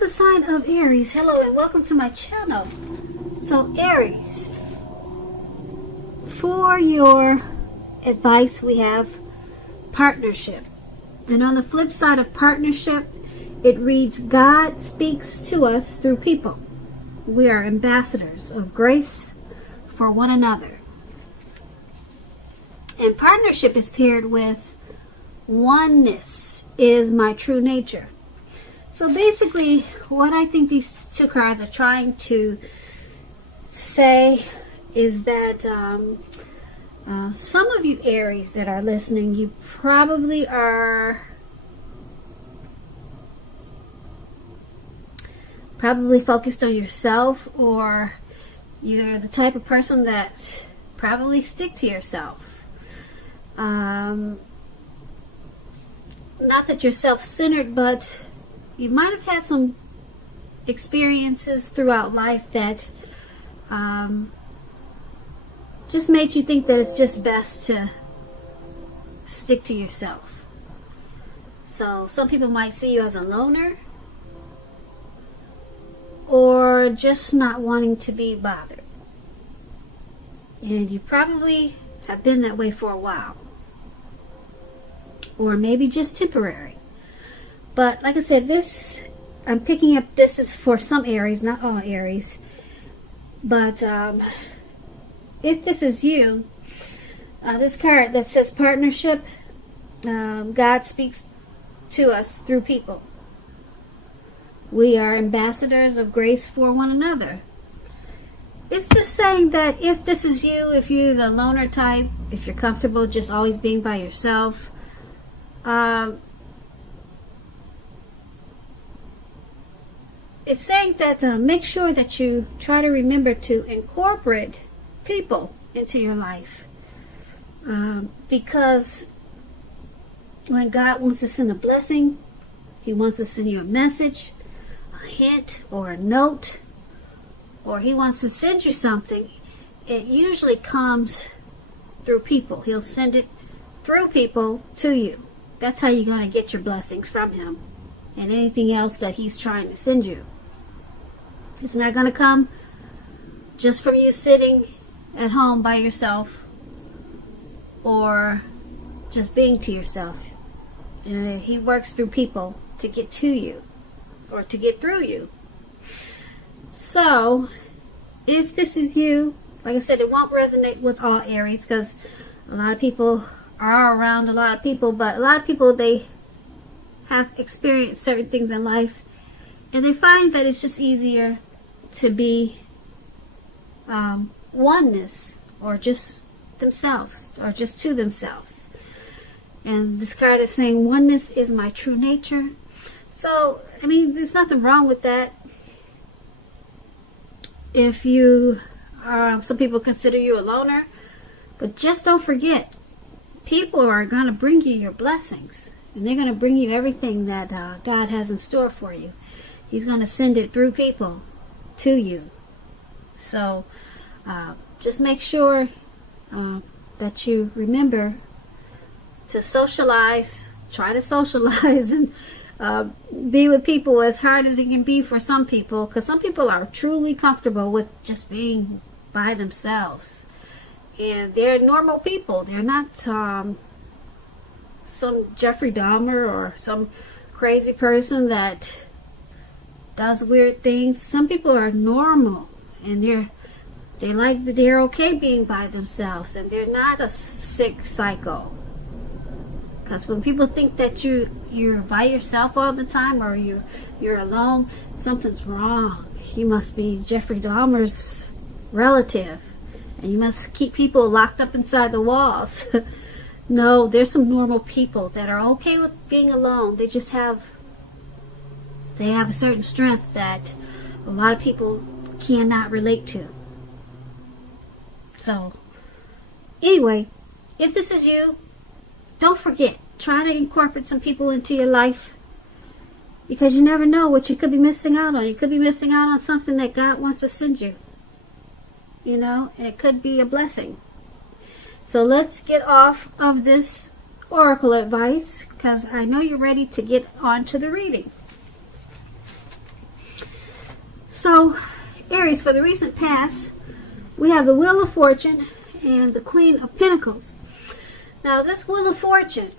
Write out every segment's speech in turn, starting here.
other side of Aries. Hello and welcome to my channel. So Aries, for your advice we have partnership. And on the flip side of partnership, it reads, God speaks to us through people. We are ambassadors of grace for one another. And partnership is paired with oneness is my true nature. So basically, what I think these two cards are trying to say is that some of you Aries that are listening, you probably are focused on yourself, or you're the type of person that probably stick to yourself. Not that you're self-centered, but you might have had some experiences throughout life that just made you think that it's just best to stick to yourself. So some people might see you as a loner, or just not wanting to be bothered. And you probably have been that way for a while. Or maybe just temporary. But like I said, this, I'm picking up, this is for some Aries, not all Aries. But if this is you, this card that says partnership, God speaks to us through people. We are ambassadors of grace for one another. It's just saying that if this is you, if you're the loner type, if you're comfortable just always being by yourself, it's saying that make sure that you try to remember to incorporate people into your life. Because when God wants to send a blessing, He wants to send you a message, a hint, or a note, or He wants to send you something, it usually comes through people. He'll send it through people to you. That's how you're going to get your blessings from Him and anything else that He's trying to send you. It's not going to come just from you sitting at home by yourself or just being to yourself. And He works through people to get to you or to get through you. So if this is you, like I said, it won't resonate with all Aries because a lot of people are around a lot of people, but a lot of people, they have experienced certain things in life and they find that it's just easier to be oneness, or just themselves, or just to themselves. And this card is saying oneness is my true nature. So I mean, there's nothing wrong with that. If you are, some people consider you a loner, but just don't forget, people are going to bring you your blessings, and they're going to bring you everything that God has in store for you. He's going to send it through people to you. So just make sure that you remember to socialize, try to socialize, and be with people as hard as it can be for some people, because some people are truly comfortable with just being by themselves. And they're normal people. They're not some Jeffrey Dahmer or some crazy person that does weird things. Some people are normal, and they're okay being by themselves, and they're not a sick psycho. Because when people think that you're by yourself all the time, or you're alone, something's wrong. You must be Jeffrey Dahmer's relative, and you must keep people locked up inside the walls. No, there's some normal people that are okay with being alone. They have a certain strength that a lot of people cannot relate to. So anyway, if this is you, don't forget, try to incorporate some people into your life, because you never know what you could be missing out on. You could be missing out on something that God wants to send you, and it could be a blessing. So let's get off of this oracle advice, because I know you're ready to get on to the reading. So, Aries, for the recent past, we have the Wheel of Fortune and the Queen of Pentacles. Now, this Wheel of Fortune,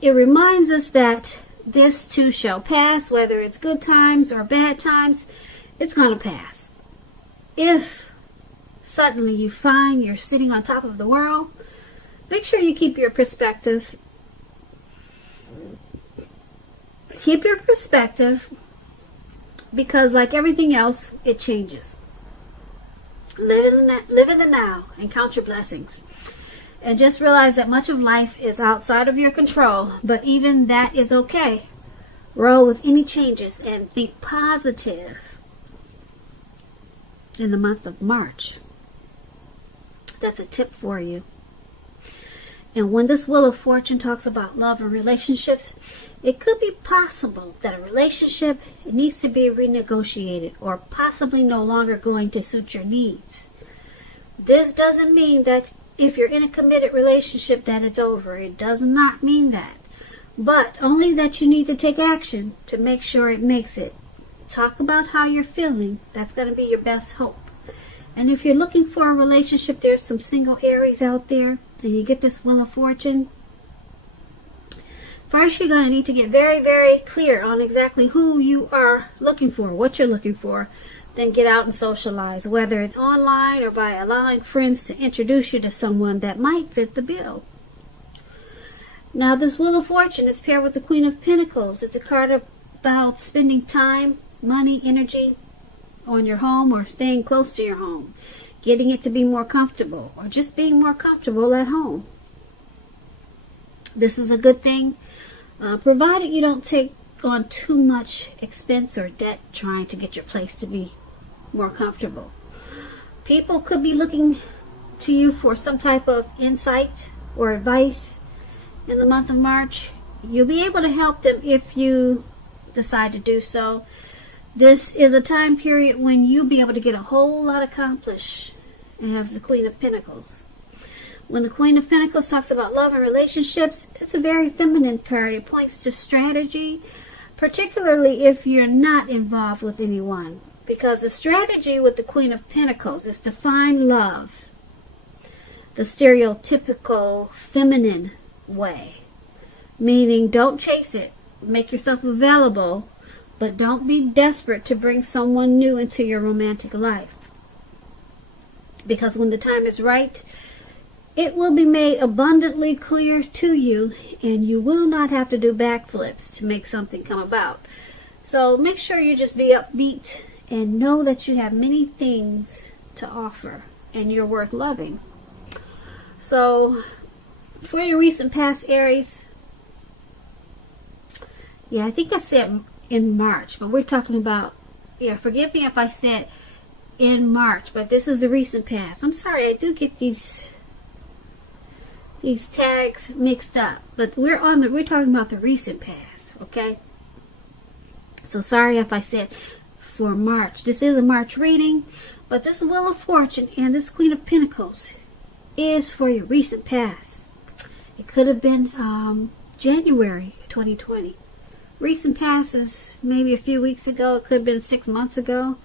it reminds us that this too shall pass, whether it's good times or bad times, it's going to pass. If suddenly you find you're sitting on top of the world, make sure you keep your perspective. Keep your perspective, because like everything else, it changes. Live in the now and count your blessings. And just realize that much of life is outside of your control, but even that is okay. Roll with any changes and think positive in the month of March. That's a tip for you. And when this Wheel of Fortune talks about love and relationships, it could be possible that a relationship needs to be renegotiated or possibly no longer going to suit your needs. This doesn't mean that if you're in a committed relationship that it's over. It does not mean that. But only that you need to take action to make sure it makes it. Talk about how you're feeling. That's going to be your best hope. And if you're looking for a relationship, there's some single Aries out there, and you get this Wheel of Fortune. First, you're going to need to get very, very clear on exactly who you are looking for, what you're looking for. Then get out and socialize, whether it's online or by allowing friends to introduce you to someone that might fit the bill. Now, this Wheel of Fortune is paired with the Queen of Pentacles. It's a card about spending time, money, energy on your home or staying close to your home, getting it to be more comfortable, or just being more comfortable at home. This is a good thing, provided you don't take on too much expense or debt trying to get your place to be more comfortable. People could be looking to you for some type of insight or advice in the month of March. You'll be able to help them if you decide to do so. This is a time period when you'll be able to get a whole lot accomplished as the Queen of Pentacles. When the Queen of Pentacles talks about love and relationships, it's a very feminine card. It points to strategy, particularly if you're not involved with anyone. Because the strategy with the Queen of Pentacles is to find love the stereotypical feminine way. Meaning, don't chase it. Make yourself available, but don't be desperate to bring someone new into your romantic life. Because when the time is right, it will be made abundantly clear to you, and you will not have to do backflips to make something come about. So make sure you just be upbeat and know that you have many things to offer and you're worth loving. So for your recent past, Aries, I think I said in March, but we're talking about, forgive me if I said in March, but this is the recent past. I'm sorry, I do get these tags mixed up, but we're talking about the recent past, okay? So sorry if I said for March. This is a March reading, but this Wheel of Fortune and this Queen of Pentacles is for your recent past. It could have been January 2020. Recent past is maybe a few weeks ago. It could have been 6 months ago,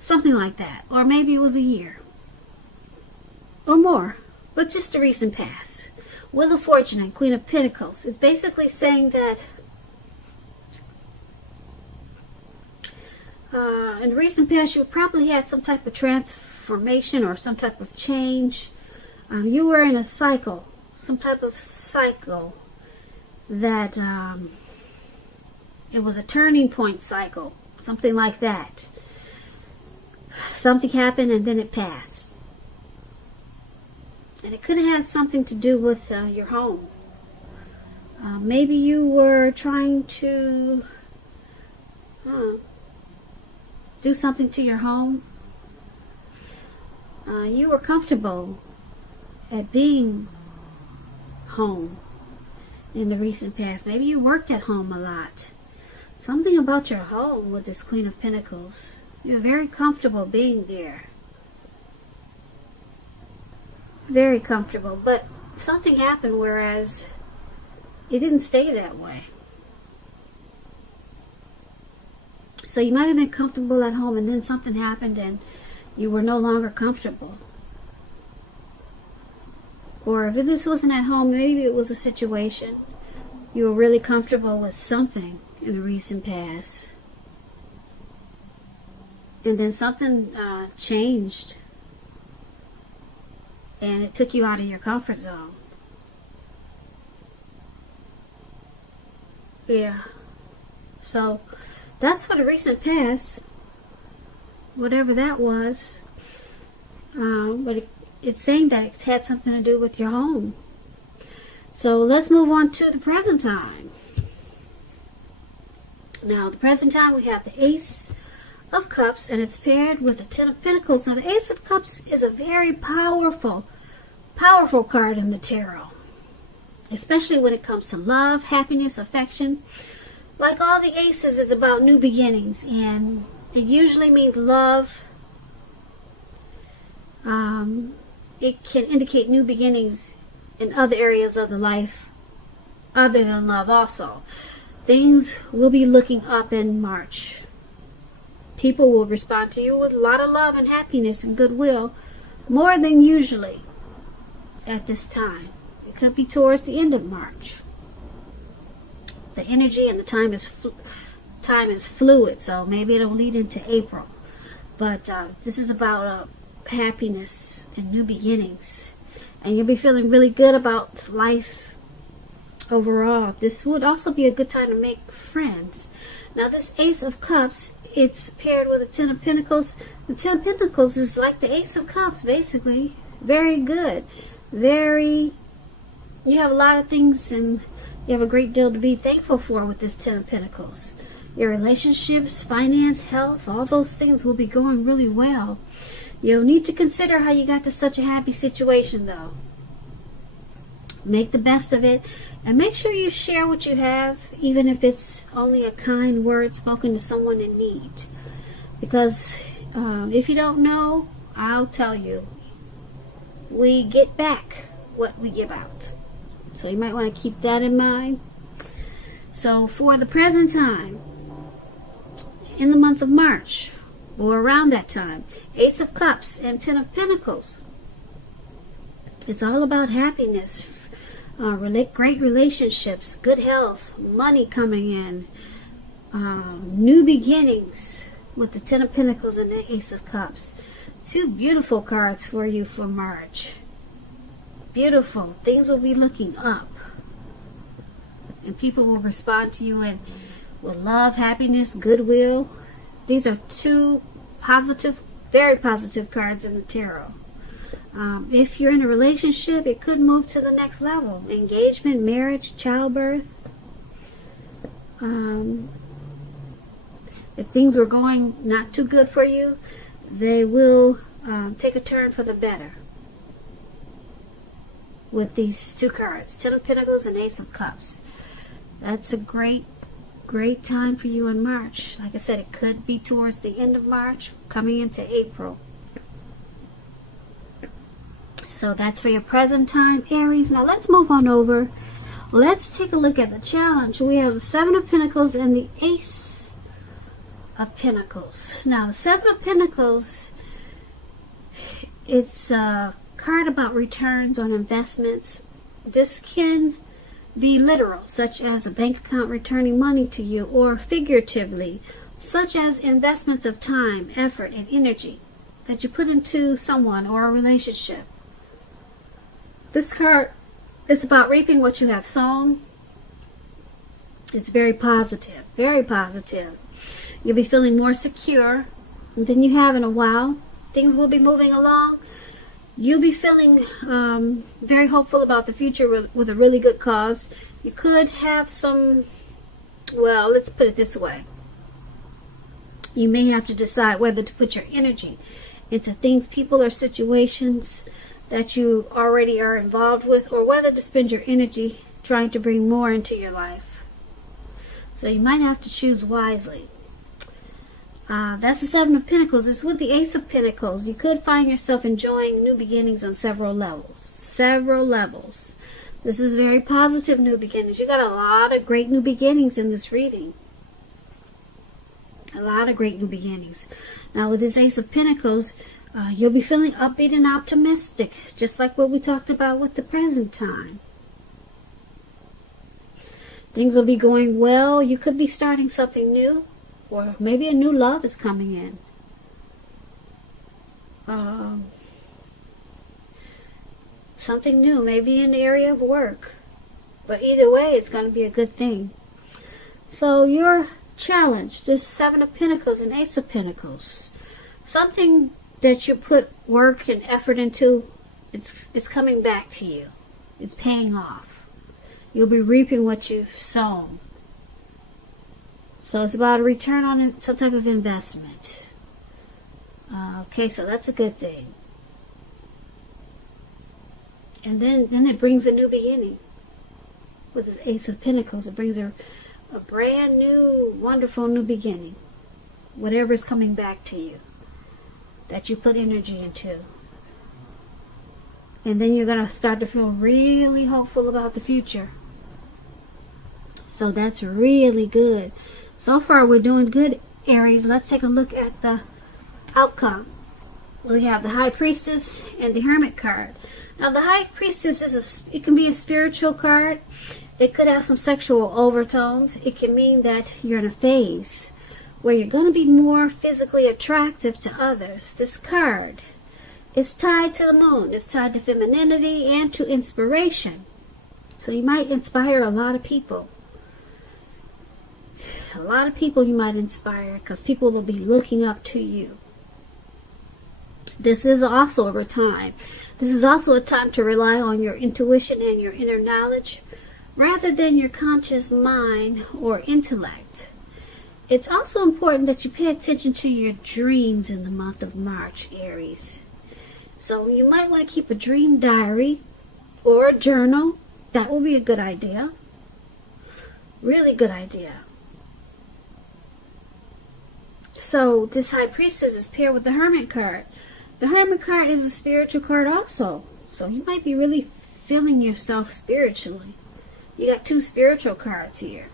something like that, or maybe it was a year or more, but just a recent past. Wheel of Fortune and Queen of Pentacles is basically saying that in the recent past you probably had some type of transformation or some type of change. You were in a cycle, some type of cycle that it was a turning point cycle, something like that. Something happened and then it passed. And it could have had something to do with your home. Maybe you were trying to do something to your home. You were comfortable at being home in the recent past. Maybe you worked at home a lot. Something about your home with this Queen of Pentacles. You're very comfortable being there. Very comfortable. But something happened whereas it didn't stay that way. So you might have been comfortable at home and then something happened and you were no longer comfortable. Or if this wasn't at home, maybe it was a situation. You were really comfortable with something in the recent past. And then something changed. And it took you out of your comfort zone. Yeah. So that's for the recent past. Whatever that was. But it's saying that it had something to do with your home. So let's move on to the present time. Now, the present time we have the Ace of Cups, and it's paired with the Ten of Pentacles. Now, the Ace of Cups is a very powerful card in the tarot, especially when it comes to love, happiness, affection. Like all the aces, it's about new beginnings, and it usually means love. It can indicate new beginnings in other areas of the life other than love also. Things will be looking up in March. People will respond to you with a lot of love and happiness and goodwill, more than usually at this time. It could be towards the end of March. The energy and the time is fluid, so maybe it'll lead into April. But this is about happiness and new beginnings. And you'll be feeling really good about life overall. This would also be a good time to make friends. Now, this Ace of Cups, it's paired with a Ten of Pentacles. The Ten of Pentacles is like the Ace of Cups, basically. Very good. You have a lot of things and you have a great deal to be thankful for with this Ten of Pentacles. Your relationships, finance, health, all those things will be going really well. You'll need to consider how you got to such a happy situation, though. Make the best of it, and make sure you share what you have, even if it's only a kind word spoken to someone in need. Because if you don't know, I'll tell you, we get back what we give out. So you might want to keep that in mind. So for the present time, in the month of March, or around that time, Ace of Cups and Ten of Pentacles. It's all about happiness, great relationships, good health, money coming in, new beginnings with the Ten of Pentacles and the Ace of Cups. Two beautiful cards for you for March. Beautiful. Things will be looking up. And people will respond to you with love, happiness, goodwill. These are two positive, very positive cards in the tarot. If you're in a relationship, it could move to the next level. Engagement, marriage, childbirth. If things were going not too good for you, they will take a turn for the better. With these two cards, Ten of Pentacles and Ace of Cups. That's a great time for you in March. Like I said, it could be towards the end of March, coming into April. So that's for your present time, Aries. Now let's move on over. Let's take a look at the challenge. We have the Seven of Pentacles and the Ace of Pentacles. Now, the Seven of Pentacles, it's a card about returns on investments. This can be literal, such as a bank account returning money to you, or figuratively, such as investments of time, effort, and energy that you put into someone or a relationship. This card is about reaping what you have sown. It's very positive, very positive. You'll be feeling more secure than you have in a while. Things will be moving along. You'll be feeling very hopeful about the future with a really good cause. You could have some, well, let's put it this way. You may have to decide whether to put your energy into things, people, or situations that you already are involved with, or whether to spend your energy trying to bring more into your life. So you might have to choose wisely. That's the Seven of Pentacles. It's with the Ace of Pentacles. You could find yourself enjoying new beginnings on several levels. Several levels. This is very positive new beginnings. You got a lot of great new beginnings in this reading. A lot of great new beginnings. Now with this Ace of Pentacles, you'll be feeling upbeat and optimistic, just like what we talked about with the present time. Things will be going well. You could be starting something new, or maybe a new love is coming in. Something new, maybe in the area of work. But either way, it's going to be a good thing. So your challenge, this Seven of Pentacles and Ace of Pentacles, something that you put work and effort into, it's coming back to you. It's paying off. You'll be reaping what you've sown. So it's about a return on some type of investment. Okay, so that's a good thing. And then it brings a new beginning. With the Ace of Pentacles, it brings a brand new, wonderful new beginning. Whatever is coming back to you that you put energy into. And then you're going to start to feel really hopeful about the future. So that's really good. So far we're doing good, Aries. Let's take a look at the outcome. We have the High Priestess and the Hermit card. Now the High Priestess it can be a spiritual card. It could have some sexual overtones. It can mean that you're in a phase where you're going to be more physically attractive to others. This card is tied to the moon. It's tied to femininity and to inspiration. So you might inspire a lot of people. A lot of people you might inspire because people will be looking up to you. This is also a time. This is also a time to rely on your intuition and your inner knowledge rather than your conscious mind or intellect. It's also important that you pay attention to your dreams in the month of March, Aries. So you might want to keep a dream diary or a journal. That will be a good idea. Really good idea. So this High Priestess is paired with the Hermit card. The Hermit card is a spiritual card also. So you might be really feeling yourself spiritually. You got two spiritual cards here.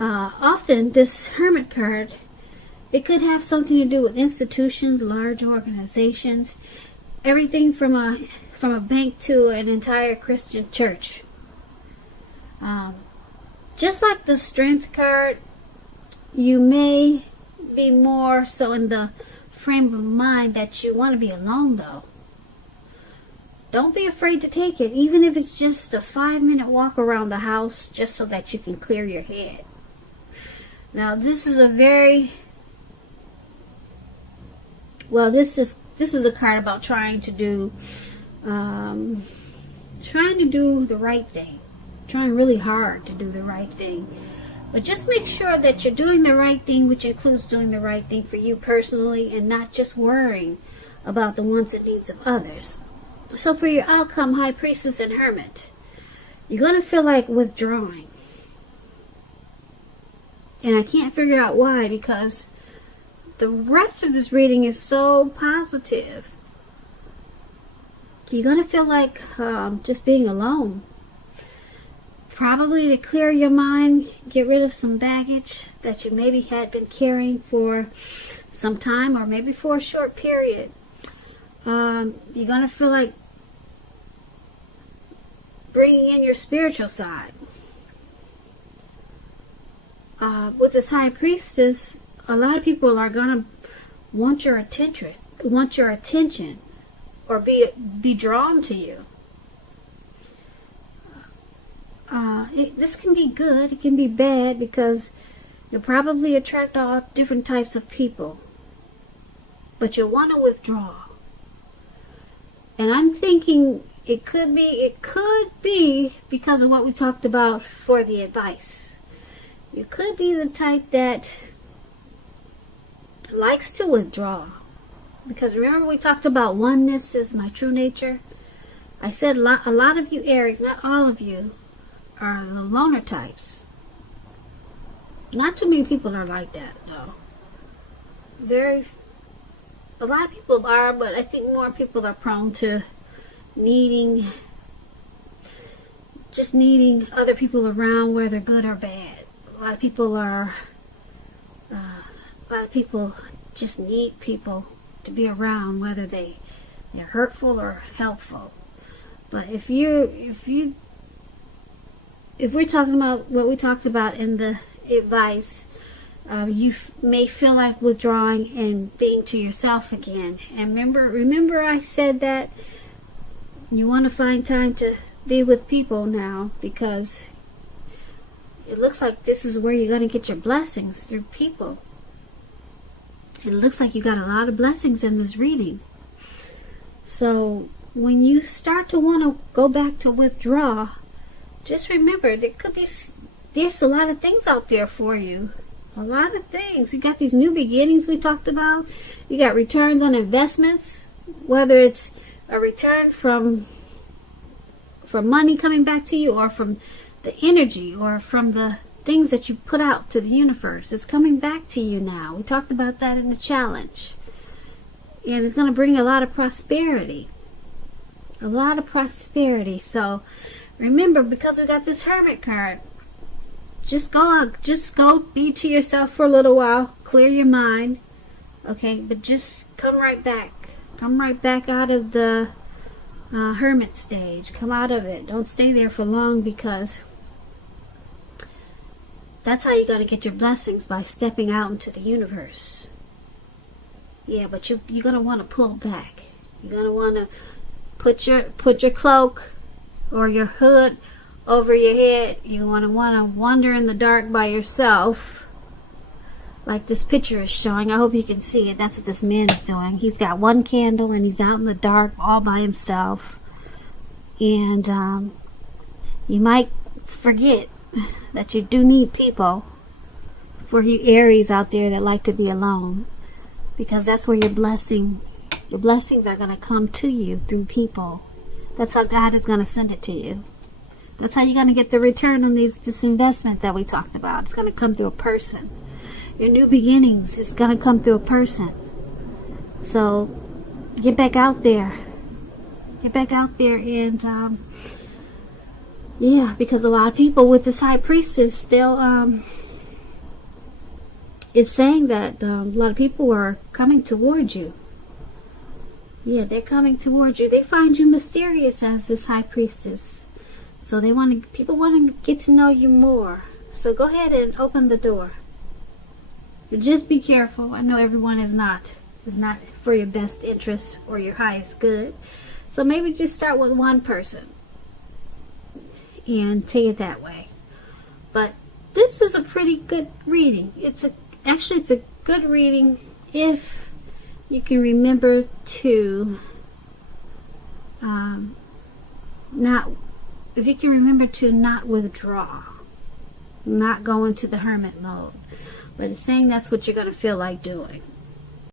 Often this Hermit card, it could have something to do with institutions, large organizations, everything from a bank to an entire Christian church. Just like the Strength card, you may be more so in the frame of mind that you want to be alone though. Don't be afraid to take it, even if it's just a 5-minute walk around the house just so that you can clear your head. Now this is a very this is a card about trying to do the right thing, trying really hard to do the right thing. But just make sure that you're doing the right thing, which includes doing the right thing for you personally and not just worrying about the wants and needs of others. So for your outcome, High Priestess and Hermit, you're going to feel like withdrawing. And I can't figure out why, because the rest of this reading is so positive. You're going to feel like just being alone. Probably to clear your mind, get rid of some baggage that you maybe had been carrying for some time or maybe for a short period. You're going to feel like bringing in your spiritual side. With this High Priestess, a lot of people are going to want your attention, or be drawn to you. This can be good, it can be bad, because you'll probably attract all different types of people. But you'll want to withdraw. And I'm thinking it could be because of what we talked about for the advice. You could be the type that likes to withdraw. Because remember we talked about oneness is my true nature? I said a lot of you Aries, not all of you, are the loner types. Not too many people are like that, though. A lot of people are, but I think more people are prone to needing other people around, whether good or bad. lot of people just need people to be around, whether they're hurtful or helpful. But if we're talking about what we talked about in the advice, you may feel like withdrawing and being to yourself again. And remember I said that you want to find time to be with people now, because it looks like this is where you're going to get your blessings, through people. It looks like you got a lot of blessings in this reading. So when you start to want to go back to withdraw, just remember there's a lot of things out there for you. A lot of things. You got these new beginnings we talked about. You got returns on investments, whether it's a return from money coming back to you, or from the energy, or from the things that you put out to the universe. It's coming back to you now. We talked about that in the challenge. And it's going to bring a lot of prosperity. A lot of prosperity. So remember, because we got this Hermit card, just go out. Just go be to yourself for a little while. Clear your mind. Okay, but just come right back. Come right back out of the Hermit stage. Come out of it. Don't stay there for long, because that's how you're going to get your blessings, by stepping out into the universe. Yeah, but you're going to want to pull back. You're going to want to put your cloak or your hood over your head. You want to wander in the dark by yourself, like this picture is showing. I hope you can see it. That's what this man is doing. He's got one candle and he's out in the dark all by himself. And you might forget that you do need people, for you Aries out there that like to be alone, because that's where your blessings are going to come to you, through people. That's how God is going to send it to you. That's how you're going to get the return on this investment that we talked about. It's going to come through a person. Your new beginnings is going to come through a person. So get back out there. Get back out there, and yeah, because a lot of people with this High Priestess, it's saying that a lot of people are coming towards you. Yeah, they're coming towards you. They find you mysterious as this High Priestess. So people want to get to know you more. So go ahead and open the door. But just be careful. I know everyone is not for your best interest or your highest good. So maybe just start with one person and take it that way. But this is a pretty good reading. It's a good reading if you can remember to not withdraw, not go into the hermit mode. But it's saying that's what you're going to feel like doing.